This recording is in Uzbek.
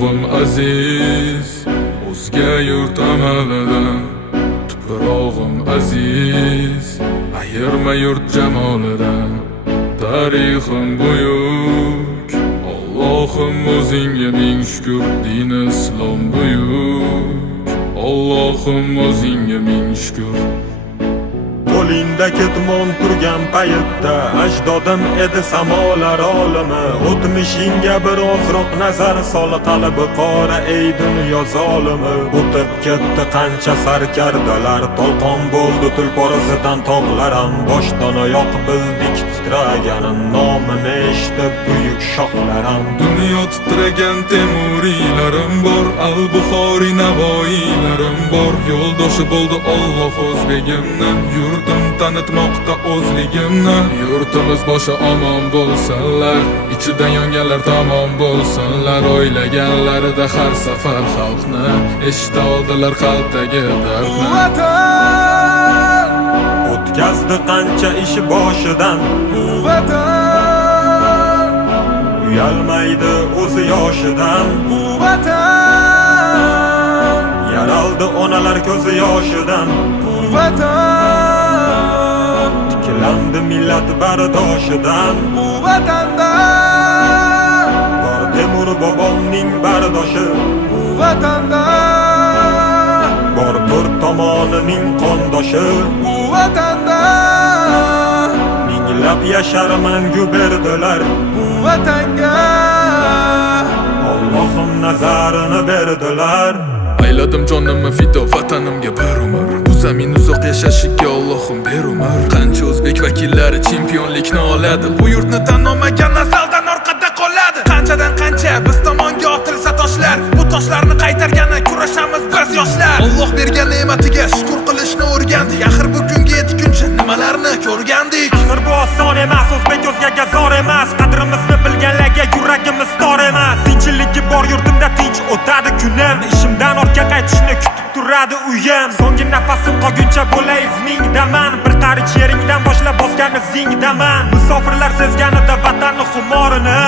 Tuprog'im aziz, o'zga yurt amalidan. Tuprog'im aziz, ayirma yurt jamolidan. Tarixim buyuk, Allohim o'zingga ming shukr. Din islom buyuk, Allohim o'zingga ming shukr. Qo'lingda ketmon turgan paytda ajdodim edi samolar olimi. O'tmishingga birozroq nazar sol, qalbi qora ey dunyo zolimi. O'tib ketdi qancha sarkardalar, to'lqon bo'ldi tulporizidan tog'laram. Boshdan oyoq bildik titraganin, nomini eshitib buyuk shohlaram. Dunyo titragan temuriylarim bor, al-Buxoriy navoiylarim bor. Yo'ldoshi bo'ldi Alloh o'zbegimni, yurtim tanitmoqda o'zligimni. Yurtimiz boshi omon bo'lsinlar, ichidan yonganlar tamom bo'lsinlar. O'ylaganlarida har safar xalqni eshita oldilar qalbdagi dardni. Vatan O'tkazdi qancha ishi boshidan, bu vatan uyalmaydi o'zi yoshidan. bu vatan Yaraldi onalar ko'zi yoshidan, bu vatan tiklandi millat bardoshidan. bu vatanda Bor Temur bobomning bardoshi, bu vatanda bor to'rt tomonining qondoshi. bu vatanda Minglab yashar mangu berdilar, bu vatanga Allohim nazarini berdilar. Ayladim jonimni fido vatanimga bir umr. Bu zamin uzoq yashashiga Allohim ber umr. Qancha o'zbek vakillari chempionlikni oladi, bu yurtni tan olmagan nasldan orqada qoladi. Qanchadan qancha biz tomonga otilsa toshlar, bu toshlarni qaytargani kurashamiz biz yoshlar. Alloh bergan ne'matiga shukr qilishni o'rgandik. Axir bu kunga yetguncha nimalarni ko'rgandik. Axir bu oson emas, o'zbek o'zgaga zor emas. Qadrimizni bilganlarga yuragimiz tor emas. Tinchiligi bor yurtimda tinch o'tadi kunim. Ishimdan ortga qaytishni kutib turadi uyim. So'nggi nafasim qolguncha bo'lay izmingdaman. Bir qarich yeringdan boshlab bosgan izingdaman. Musofirlar sezganida vatanni xumorini,